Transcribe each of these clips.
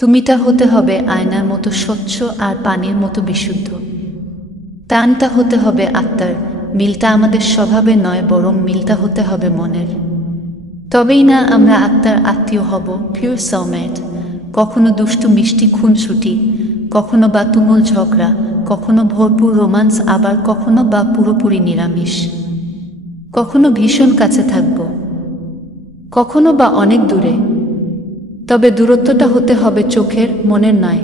তুমিটা হতে হবে আয়নার মতো স্বচ্ছ আর পানির মতো বিশুদ্ধ। টানটা হতে হবে আত্মার মিলটা আমাদের স্বভাবে নয়, বরং মিলটা হতে হবে মনের। তবেই না আমরা আত্মার আত্মীয় হব পিওর সমেট কখনো দুষ্টু মিষ্টি খুনছুটি কখনো বা তুমুল ঝগড়া, কখনো ভরপুর রোমান্স, আবার কখনো বা পুরোপুরি নিরামিষ। কখনো ভীষণ কাছে থাকব, কখনো বা অনেক দূরে তবে দূরত্বটা হতে হবে চোখের, মনের নয়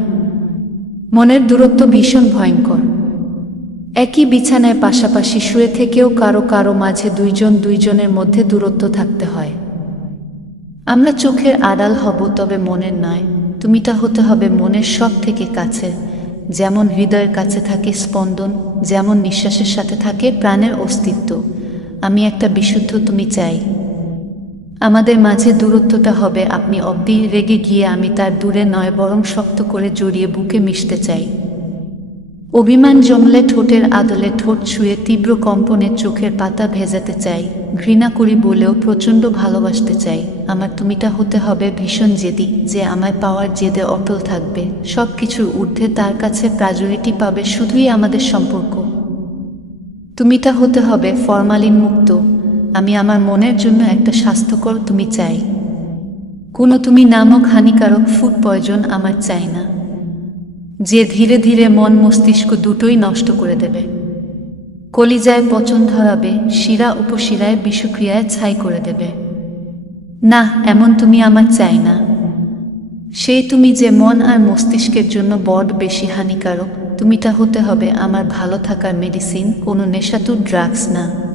মনের দূরত্ব ভীষণ ভয়ঙ্কর। একই বিছানায় পাশাপাশি শুয়ে থেকেও কারও কারও মাঝে দুইজন দুইজনের মধ্যে দূরত্ব থাকতে হয়। আমরা চোখের আড়াল হব তবে মনের নয় তুমিটা হতে হবে মনের সব থেকে কাছে যেমন হৃদয়ের কাছে থাকে স্পন্দন, যেমন নিঃশ্বাসের সাথে থাকে প্রাণের অস্তিত্ব। আমি একটা বিশুদ্ধ তুমি চাই। আমাদের মাঝে দূরত্বটা হবে। আপনি অব্দি রেগে গিয়ে আমি তার দূরে নয়, বরং শক্ত করে জড়িয়ে বুকে মিশতে চাই। অভিমান জমলে ঠোঁটের আদলে ঠোঁট ছুঁয়ে তীব্র কম্পনে চোখের পাতা ভেজাতে চাই। ঘৃণা করি বলেও প্রচণ্ড ভালোবাসতে চাই। আমার তুমিটা হতে হবে ভীষণ জেদি, যে আমায় পাওয়ার জেদে অটল থাকবে। সব কিছুর ঊর্ধ্বে তার কাছে প্রায়োরিটি পাবে শুধুই আমাদের সম্পর্ক। তুমিটা হতে হবে ফরমালিন মুক্ত আমি আমার মনের জন্য একটা স্বাস্থ্যকর তুমি চাই। কোনো তুমি নামক হানিকারক ফুড পয়জন আমার চাই না। যে ধীরে ধীরে মন মস্তিষ্ক দুটোই নষ্ট করে দেবে। কলিজায় পচন ধরাবে, শিরা উপশিরায় বিষক্রিয়ায় ছাই করে দেবে। না, এমন তুমি আমার চাই না। সেই তুমি যে মন আর মস্তিষ্কের জন্য বড বেশি হানিকারক, তুমিটা হতে হবে আমার ভালো থাকার মেডিসিন কোনো নেশাতুর ড্রাগস না।